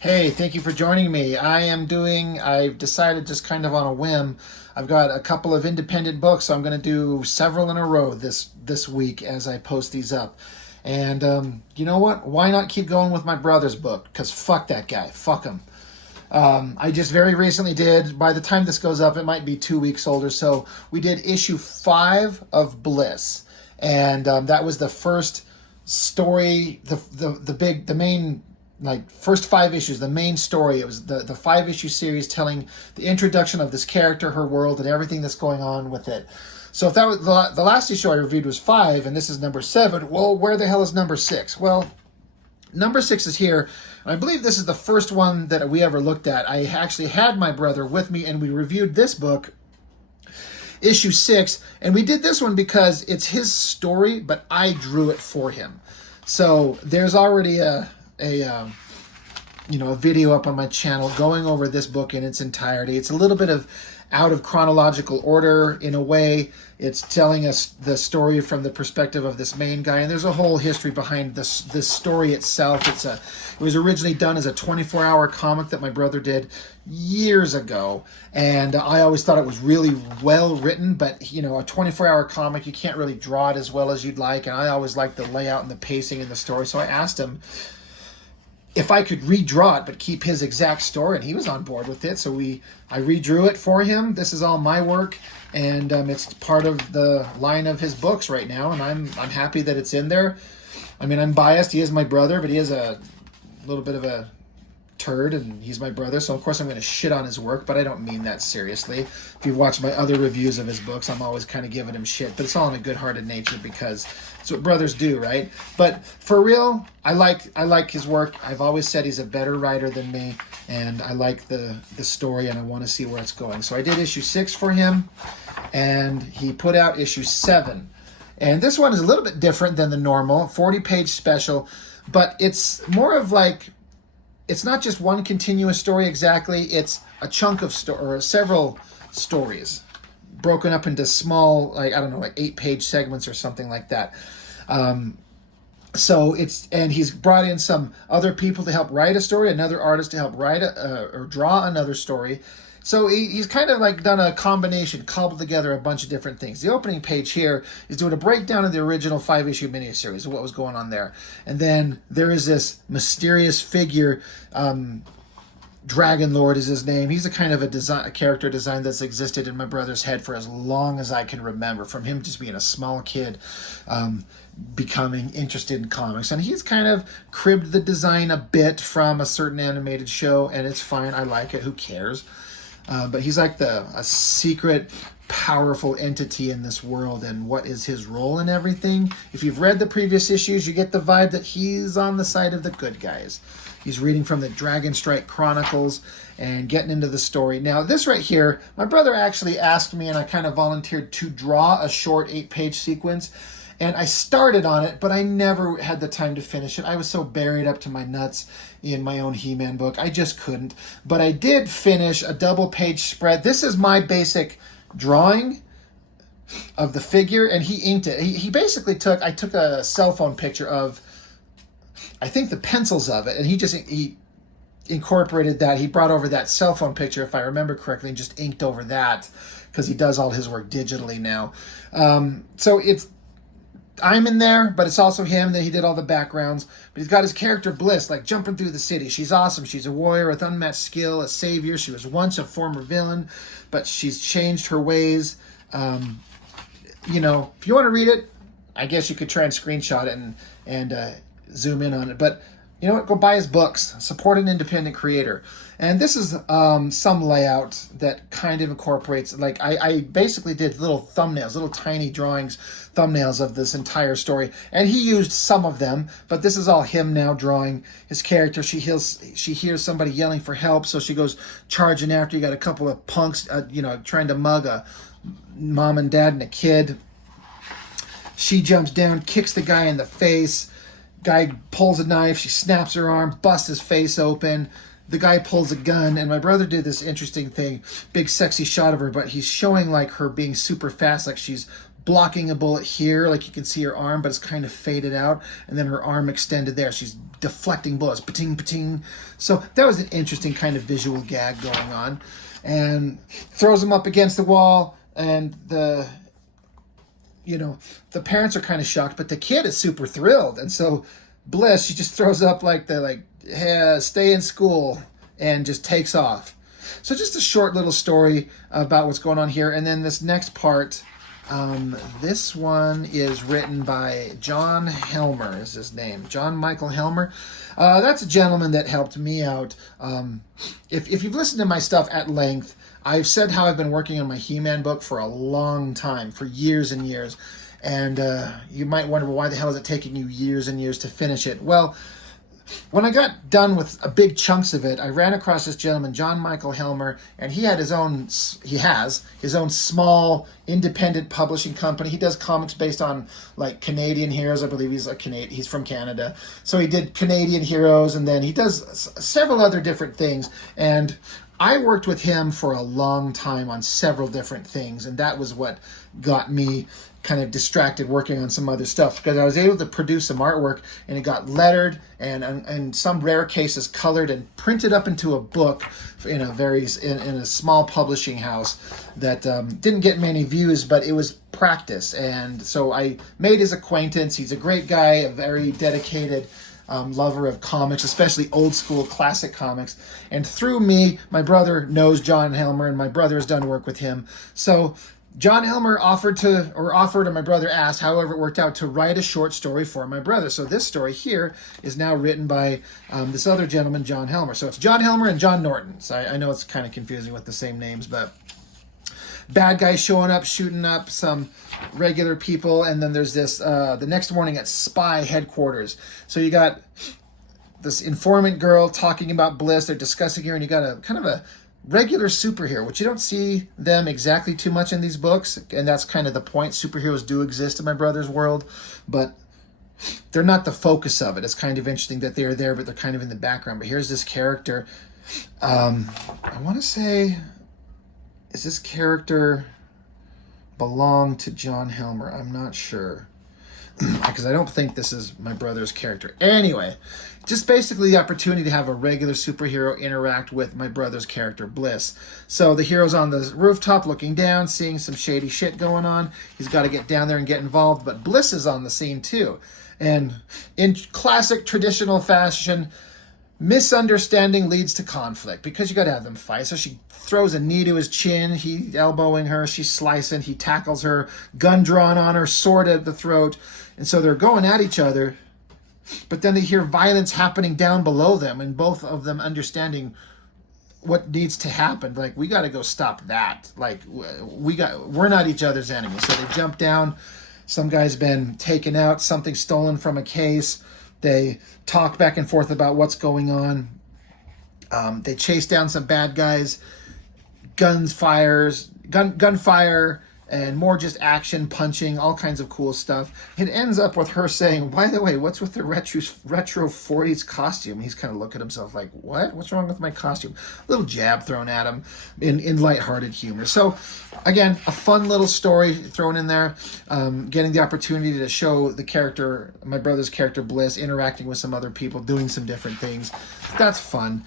Hey, thank you for joining me. I've decided just kind of on a whim. I've got a couple of independent books, so I'm going to do several in a row this week as I post these up. And you know what? Why not keep going with my brother's book? Because fuck that guy. Fuck him. I just very recently did, by the time this goes up, it might be 2 weeks old or so. We did issue 5 of Bliss. And that was the first story, the main, like, first 5 issues, the main story. It was the 5 issue series telling the introduction of this character, her world, and everything that's going on with it. So if that was the last issue I reviewed was 5, and this is number 7, well, where the hell is number 6? Well, number 6 is here. I believe this is the first one that we ever looked at. I actually had my brother with me, and we reviewed this book, issue 6, and we did this one because it's his story, but I drew it for him. So there's already a video up on my channel going over this book in its entirety. It's a little bit of out of chronological order in a way. It's telling us the story from the perspective of this main guy, and there's a whole history behind this story itself. It was originally done as a 24-hour comic that my brother did years ago, and I always thought it was really well written, but a 24-hour comic, you can't really draw it as well as you'd like, and I always liked the layout and the pacing in the story, so I asked him if I could redraw it but keep his exact story, and he was on board with it. So I redrew it for him. This is all my work, and it's part of the line of his books right now, and I'm happy that it's in there. I mean, I'm biased. He is my brother, but he is a little bit of a turd, and he's my brother, so of course I'm going to shit on his work, but I don't mean that seriously. If you've watched my other reviews of his books, I'm always kind of giving him shit, but it's all in a good-hearted nature because it's what brothers do, right? But for real, I like his work. I've always said he's a better writer than me, and I like the story, and I want to see where it's going. So I did issue 6 for him, and he put out issue 7. And this one is a little bit different than the normal 40-page special, but it's more of like, it's not just one continuous story exactly. It's a chunk of or several stories broken up into small, like 8-page segments or something like that. And he's brought in some other people to help write a story, another artist to help write or draw another story. So he's kind of like done a combination, cobbled together a bunch of different things. The opening page here is doing a breakdown of the original 5-issue miniseries of what was going on there. And then there is this mysterious figure, Dragon Lord is his name. He's a kind of a character design that's existed in my brother's head for as long as I can remember, from him just being a small kid, becoming interested in comics. And he's kind of cribbed the design a bit from a certain animated show, and it's fine. I like it. Who cares? But he's like a secret, powerful entity in this world, and what is his role in everything. If you've read the previous issues, you get the vibe that he's on the side of the good guys. He's reading from the Dragon Strike Chronicles and getting into the story. Now, this right here, my brother actually asked me, and I kind of volunteered to draw a short 8-page sequence. And I started on it, but I never had the time to finish it. I was so buried up to my nuts in my own He-Man book. I just couldn't. But I did finish a double-page spread. This is my basic drawing of the figure, and he inked it. He basically I took a cell phone picture of, I think, the pencils of it, and he incorporated that. He brought over that cell phone picture, if I remember correctly, and just inked over that, because he does all his work digitally now. So I'm in there, but it's also him. That he did all the backgrounds. But he's got his character Bliss, like, jumping through the city. She's awesome. She's a warrior with unmatched skill, a savior. She was once a former villain, but she's changed her ways. If you want to read it, I guess you could try and screenshot it and zoom in on it. But you know what? Go buy his books. Support an independent creator. And this is some layout that kind of incorporates, like, I basically did little thumbnails, little tiny drawings, thumbnails of this entire story. And he used some of them, but this is all him now drawing his character. She hears somebody yelling for help, so she goes charging after. You got a couple of punks, trying to mug a mom and dad and a kid. She jumps down, kicks the guy in the face. Guy pulls a knife. She snaps her arm, busts his face open. The guy pulls a gun, and my brother did this interesting thing. Big sexy shot of her, but he's showing like her being super fast, like she's blocking a bullet here, like you can see her arm, but it's kind of faded out, and then her arm extended there. She's deflecting bullets, pating, pating. So that was an interesting kind of visual gag going on. And throws him up against the wall, and the parents are kind of shocked, but the kid is super thrilled. And so Bliss, she just throws up hey, stay in school, and just takes off. So just a short little story about what's going on here. And then this next part, this one is written by John Helmer is his name. John Michael Helmer. That's a gentleman that helped me out. If you've listened to my stuff at length, I've said how I've been working on my He-Man book for a long time, for years and years. And you might wonder, well, why the hell is it taking you years and years to finish it? Well, when I got done with a big chunks of it, I ran across this gentleman, John Michael Helmer, and he has his own small independent publishing company. He does comics based on like Canadian heroes. I believe he's from Canada. So he did Canadian heroes, and then he does several other different things. And I worked with him for a long time on several different things, and that was what got me kind of distracted working on some other stuff, because I was able to produce some artwork, and it got lettered and in some rare cases colored and printed up into a book in a small publishing house that didn't get many views, but it was practice. And so I made his acquaintance. He's a great guy, a very dedicated lover of comics, especially old school classic comics. And through me, my brother knows John Helmer, and my brother has done work with him. So John Helmer offered, and my brother asked, however it worked out, to write a short story for my brother. So this story here is now written by this other gentleman, John Helmer. So it's John Helmer and John Norton. So I know it's kind of confusing with the same names, but bad guys showing up, shooting up some regular people, and then there's this, the next morning at Spy headquarters. So you got this informant girl talking about Bliss, they're discussing her, and you got a kind of a regular superhero, which you don't see them exactly too much in these books, and that's kind of the point. Superheroes do exist in my brother's world, but they're not the focus of it. It's kind of interesting that they're there, but they're kind of in the background. But here's this character. I want to say, is this character belong to John Helmer? I'm not sure, because I don't think this is my brother's character. Anyway, just basically the opportunity to have a regular superhero interact with my brother's character, Bliss. So the hero's on the rooftop looking down, seeing some shady shit going on. He's got to get down there and get involved, but Bliss is on the scene too. And in classic traditional fashion, misunderstanding leads to conflict, because you got to have them fight. So she throws a knee to his chin, he elbowing her, she's slicing, he tackles her, gun drawn on her, sword at the throat. And so they're going at each other, but then they hear violence happening down below them, and both of them understanding what needs to happen. Like, we got to go stop that. Like, we're not each other's enemies. So they jump down. Some guy's been taken out, something stolen from a case. They talk back and forth about what's going on. They chase down some bad guys. Gunfire, and more just action, punching, all kinds of cool stuff. It ends up with her saying, by the way, what's with the retro 40s costume? He's kind of looking at himself like, what? What's wrong with my costume? A little jab thrown at him in lighthearted humor. So, again, a fun little story thrown in there. Getting the opportunity to show the character, my brother's character, Bliss, interacting with some other people, doing some different things. That's fun.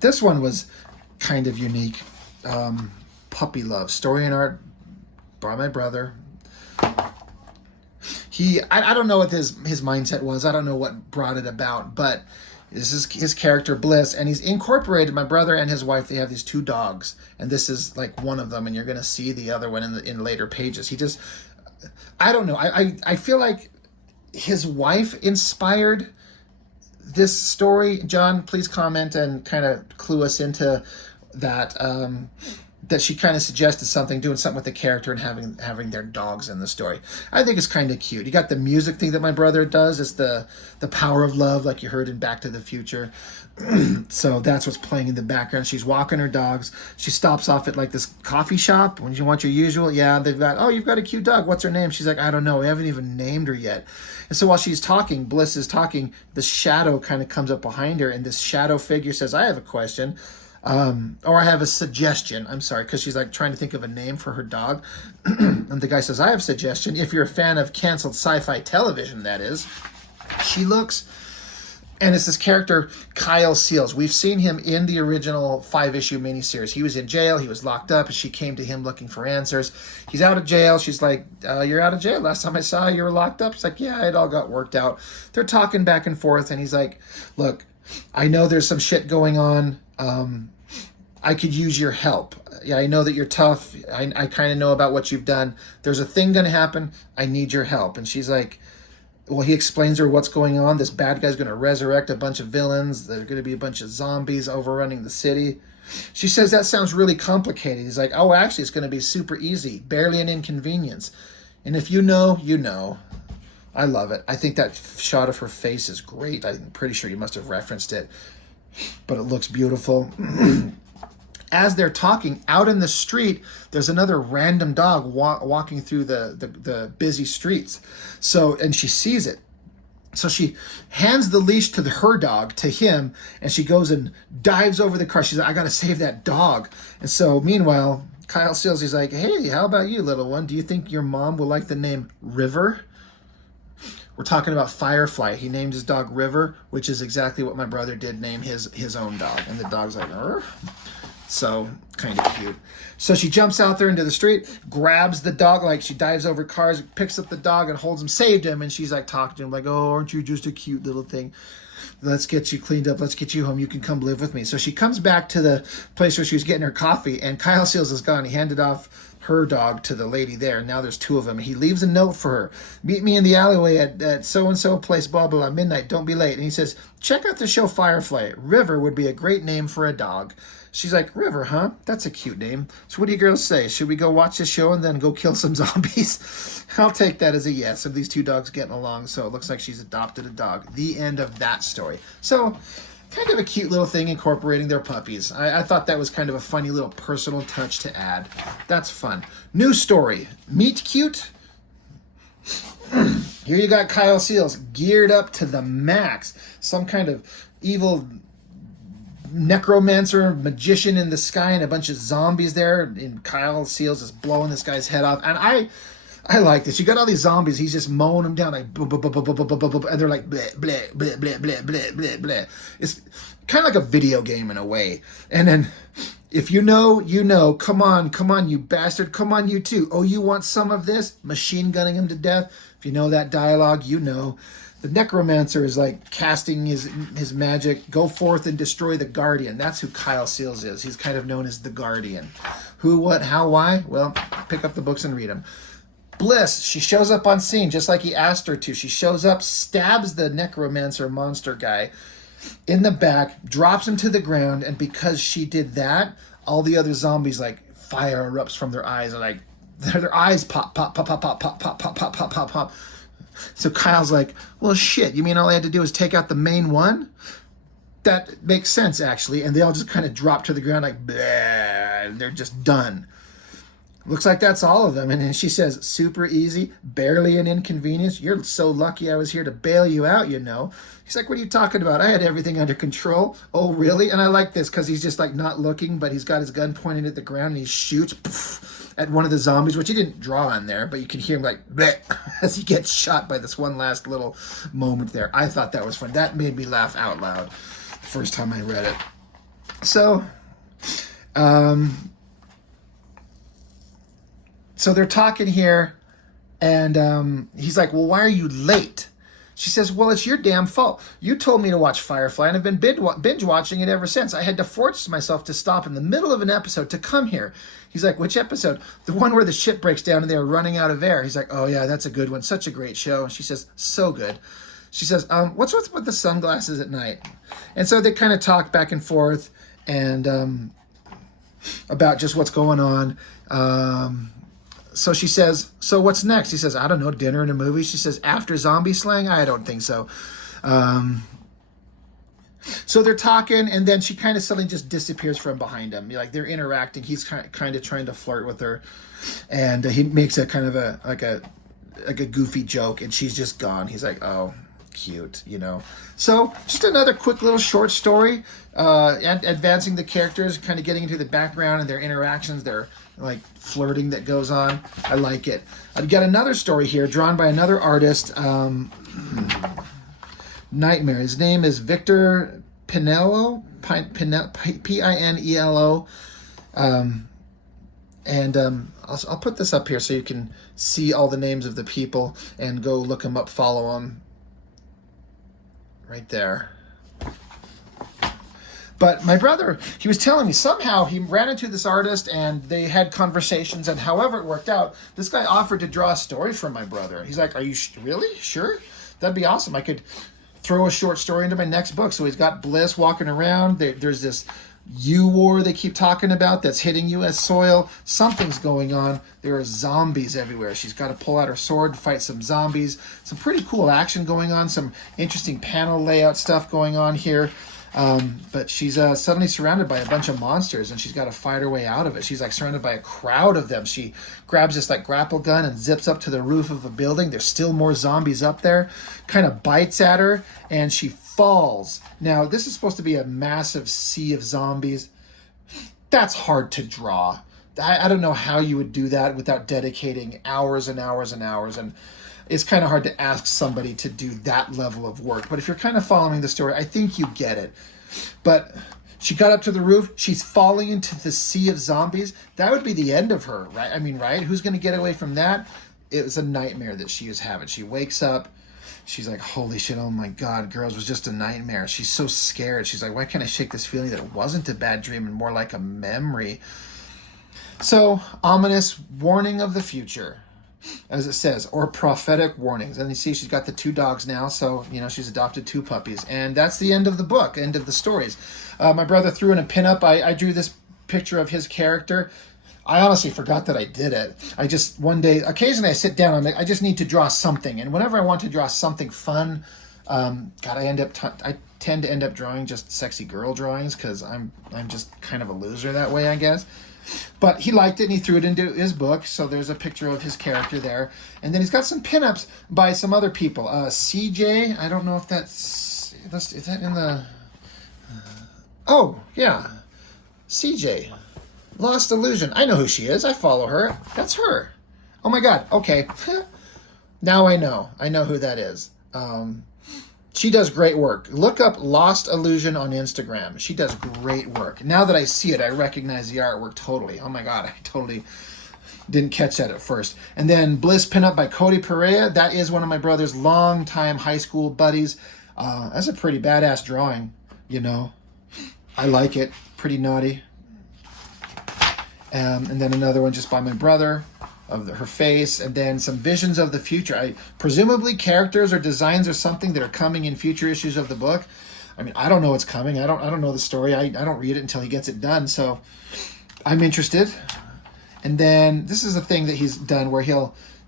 This one was kind of unique. Puppy Love, story and art by my brother. I don't know what his mindset was. I don't know what brought it about, but this is his character, Bliss, and he's incorporated my brother and his wife. They have these two dogs, and this is like one of them, and you're going to see the other one in later pages. I don't know. I feel like his wife inspired this story. John, please comment and kind of clue us into that. That she kind of suggested doing something with the character and having their dogs in the story. I think it's kind of cute. You got the music thing that my brother does. It's the power of love, like you heard in Back to the Future. So that's what's playing in the background. She's walking her dogs. She stops off at like this coffee shop. When you want your usual, yeah, they've got, oh, you've got a cute dog. What's her name? She's like, I don't know. We haven't even named her yet. And so while she's talking, Bliss is talking, the shadow kind of comes up behind her, and this shadow figure says, I have a question. Or I have a suggestion. I'm sorry, because she's like trying to think of a name for her dog. And the guy says, I have a suggestion. If you're a fan of canceled sci-fi television, that is. She looks, and it's this character, Kyle Seals. We've seen him in the original 5-issue miniseries. He was in jail. He was locked up, and she came to him looking for answers. He's out of jail. She's like, you're out of jail. Last time I saw you, you were locked up. He's like, yeah, it all got worked out. They're talking back and forth, and he's like, look, I know there's some shit going on. I could use your help. Yeah, I know that you're tough. I kind of know about what you've done. There's a thing going to happen. I need your help. And she's like, well, he explains to her what's going on. This bad guy's going to resurrect a bunch of villains. There's going to be a bunch of zombies overrunning the city. She says, that sounds really complicated. He's like, oh, actually, it's going to be super easy. Barely an inconvenience. And if you know, you know. I love it. I think that shot of her face is great. I'm pretty sure you must have referenced it. But it looks beautiful. As they're talking out in the street, there's another random dog walking through the busy streets. So, and she sees it. So she hands the leash to her dog, to him, and she goes and dives over the car. She's like, I got to save that dog. And so meanwhile, Kyle Seals, he's like, hey, how about you, little one? Do you think your mom will like the name River? We're talking about Firefly. He named his dog River, which is exactly what my brother did name his own dog. And the dog's like, Rrr. So kind of cute. So she jumps out there into the street, grabs the dog, like she dives over cars, picks up the dog and holds him, saved him. And she's like talking to him like, oh, aren't you just a cute little thing? Let's get you cleaned up. Let's get you home. You can come live with me. So she comes back to the place where she was getting her coffee, and Kyle Seals is gone. He handed off her dog to the lady there. Now there's two of them. He leaves a note for her. Meet me in the alleyway at so-and-so place, blah, blah, blah, midnight. Don't be late. And he says, check out the show Firefly. River would be a great name for a dog. She's like, River, huh? That's a cute name. So what do you girls say? Should we go watch the show and then go kill some zombies? I'll take that as a yes. Of these two dogs getting along, so it looks like she's adopted a dog. The end of that story. So kind of a cute little thing incorporating their puppies. I thought that was kind of a funny little personal touch to add. That's fun. New story. Meet cute. Here you got Kyle Seals geared up to the max. Some kind of evil necromancer, magician in the sky, and a bunch of zombies there. And Kyle Seals is blowing this guy's head off. And I like this. You got all these zombies. He's just mowing them down like, and they're like, bleh, bleh, bleh, bleh, bleh, bleh, bleh, bleh. It's kind of like a video game in a way. And then, if you know, you know. Come on, you bastard. Come on, you too. Oh, you want some of this? Machine gunning him to death. If you know that dialogue, you know. The necromancer is like casting his magic. Go forth and destroy the Guardian. That's who Kyle Seals is. He's kind of known as the Guardian. Who, what, how, why? Well, pick up the books and read them. Bliss, she shows up on scene just like he asked her to. She shows up, stabs the necromancer monster guy in the back, drops him to the ground, and because she did that, all the other zombies, like, fire erupts from their eyes, and like their eyes pop, pop, pop, pop, pop, pop, pop, pop, pop, pop, pop, pop. So Kyle's like, well, shit, you mean all I had to do was take out the main one? That makes sense, actually. And they all just kind of drop to the ground like, bleh, and they're just done. Looks like that's all of them. And then she says, super easy, barely an inconvenience. You're so lucky I was here to bail you out, you know. He's like, what are you talking about? I had everything under control. Oh, really? And I like this because he's just like not looking, but he's got his gun pointed at the ground and he shoots poof, at one of the zombies, which he didn't draw on there, but you can hear him like, bleh, as he gets shot by this one last little moment there. I thought that was fun. That made me laugh out loud the first time I read it. So, so they're talking here, and he's like, well, why are you late? She says, well, it's your damn fault. You told me to watch Firefly, and I've been binge watching it ever since. I had to force myself to stop in the middle of an episode to come here. He's like, which episode? The one where the ship breaks down and they're running out of air. He's like, oh, yeah, that's a good one. Such a great show. And she says, so good. She says, what's with the sunglasses at night? And so they kind of talk back and forth and about just what's going on. So she says, so what's next? He says, I don't know, dinner and a movie. She says, after zombie slang? I don't think so. So they're talking, and then she kind of suddenly just disappears from behind him. Like, they're interacting. He's kind of trying to flirt with her, and he makes a kind of a goofy joke, and she's just gone. He's like, oh, cute, you know. So just another quick little short story, advancing the characters, kind of getting into the background and their interactions, their like flirting that goes on. I like it. I've got another story here drawn by another artist, Nightmare. His name is Victor Pinello, Pinelo. I'll put this up here so you can see all the names of the people and go look them up, follow them. Right there. But my brother, he was telling me somehow he ran into this artist and they had conversations, and however it worked out, this guy offered to draw a story for my brother. He's like, are you really sure? That'd be awesome. I could throw a short story into my next book. So he's got Bliss walking around. There's this war they keep talking about that's hitting U.S. soil. Something's going on. There are zombies everywhere. She's got to pull out her sword, fight some zombies. Some pretty cool action going on. Some interesting panel layout stuff going on here. But she's suddenly surrounded by a bunch of monsters, and she's got to fight her way out of it. She's like surrounded by a crowd of them. She grabs this like grapple gun and zips up to the roof of a building. There's still more zombies up there. Kind of bites at her, and she falls. Now, this is supposed to be a massive sea of zombies. That's hard to draw. I don't know how you would do that without dedicating hours and hours and hours, and it's kind of hard to ask somebody to do that level of work. But if you're kind of following the story, I think you get it. But she got up to the roof. She's falling into the sea of zombies. That would be the end of her, right? I mean, right? Who's going to get away from that? It was a nightmare that she was having. She wakes up. She's like, holy shit, oh my God, girls, it was just a nightmare. She's so scared. She's like, why can't I shake this feeling that it wasn't a bad dream and more like a memory? So, ominous warning of the future, as it says, or prophetic warnings. And you see she's got the 2 dogs now, so, you know, she's adopted 2 puppies. And that's the end of the book, end of the stories. My brother threw in a pinup. I drew this picture of his character. I honestly forgot that I did it. I just, one day, occasionally I sit down, I'm like, I just need to draw something. And whenever I want to draw something fun, I tend to end up drawing just sexy girl drawings because I'm just kind of a loser that way, I guess. But he liked it and he threw it into his book. So there's a picture of his character there. And then he's got some pinups by some other people. CJ, I don't know if is that in the... oh, yeah. CJ. Lost Illusion. I know who she is. I follow her. That's her. Oh my God. Okay. Now I know. I know who that is. She does great work. Look up Lost Illusion on Instagram. She does great work. Now that I see it, I recognize the artwork totally. Oh my God, I totally didn't catch that at first. And then Bliss pinup by Cody Perea. That is one of my brother's longtime high school buddies. That's a pretty badass drawing, you know. I like it. Pretty naughty. And then another one just by my brother of her face, and then some visions of the future. Presumably characters or designs or something that are coming in future issues of the book. I mean, I don't know what's coming. I don't know the story. I don't read it until he gets it done. So I'm interested. And then this is a thing that he's done where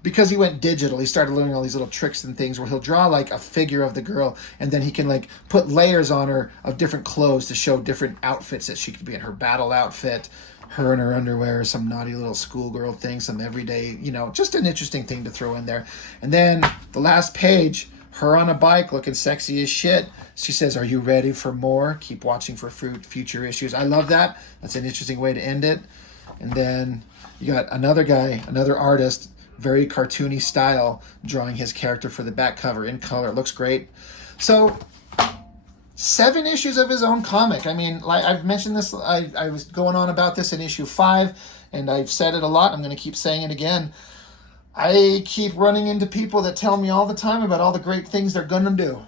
because he went digital, he started learning all these little tricks and things where he'll draw like a figure of the girl, and then he can like put layers on her of different clothes to show different outfits that she could be in. Her battle outfit, her in her underwear, some naughty little schoolgirl thing, some everyday, you know, just an interesting thing to throw in there. And then the last page, her on a bike looking sexy as shit. She says, are you ready for more? Keep watching for future issues. I love that. That's an interesting way to end it. And then you got another guy, another artist, very cartoony style, drawing his character for the back cover in color. It looks great. So 7 issues of his own comic. I mean, like I've mentioned this, I was going on about this in issue 5, and I've said it a lot. I'm going to keep saying it again. I keep running into people that tell me all the time about all the great things they're going to do.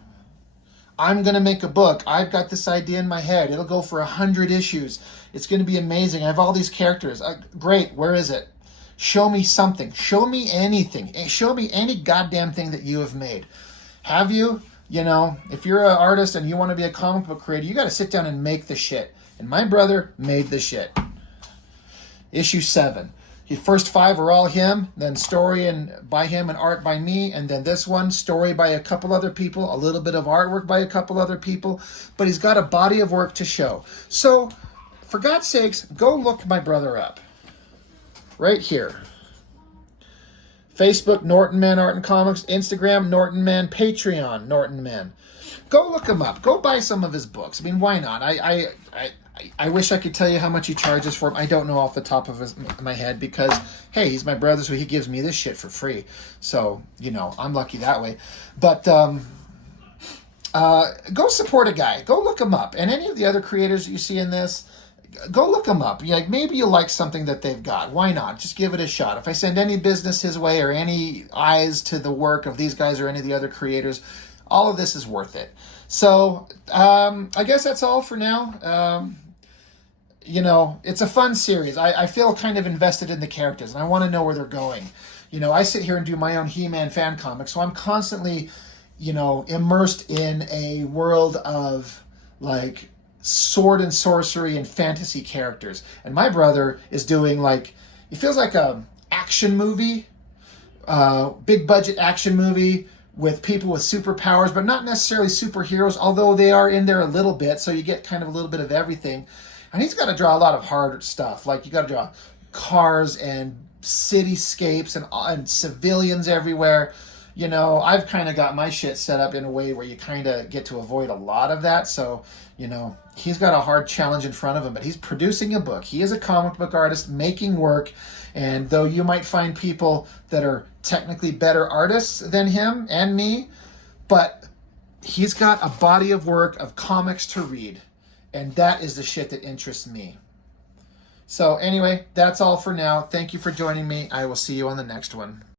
I'm going to make a book. I've got this idea in my head. It'll go for 100 issues. It's going to be amazing. I have all these characters. Great. Where is it? Show me something. Show me anything. Show me any goddamn thing that you have made. Have you? You know, if you're an artist and you want to be a comic book creator, you got to sit down and make the shit. And my brother made the shit. Issue 7. The first 5 are all him, then story and by him and art by me, and then this one, story by a couple other people, a little bit of artwork by a couple other people, but he's got a body of work to show. So, for God's sakes, go look my brother up. Right here. Facebook, Norton Man Art and Comics. Instagram, Norton Man. Patreon, Norton Man. Go look him up. Go buy some of his books. I mean, why not? I wish I could tell you how much he charges for them. I don't know off the top of my head because, hey, he's my brother, so he gives me this shit for free. So, I'm lucky that way. But go support a guy. Go look him up. And any of the other creators that you see in this, go look them up. Like, maybe you like something that they've got. Why not? Just give it a shot. If I send any business his way or any eyes to the work of these guys or any of the other creators, all of this is worth it. So I guess that's all for now. It's a fun series. I feel kind of invested in the characters, and I want to know where they're going. I sit here and do my own He-Man fan comics, so I'm constantly, immersed in a world of, like, sword and sorcery and fantasy characters. And my brother is doing, like, it feels like a action movie, big budget action movie with people with superpowers, but not necessarily superheroes, although they are in there a little bit, so you get kind of a little bit of everything. And he's got to draw a lot of hard stuff. Like, you got to draw cars and cityscapes and civilians everywhere. I've kind of got my shit set up in a way where you kind of get to avoid a lot of that. So, he's got a hard challenge in front of him, but he's producing a book. He is a comic book artist making work. And though you might find people that are technically better artists than him and me, but he's got a body of work of comics to read. And that is the shit that interests me. So anyway, that's all for now. Thank you for joining me. I will see you on the next one.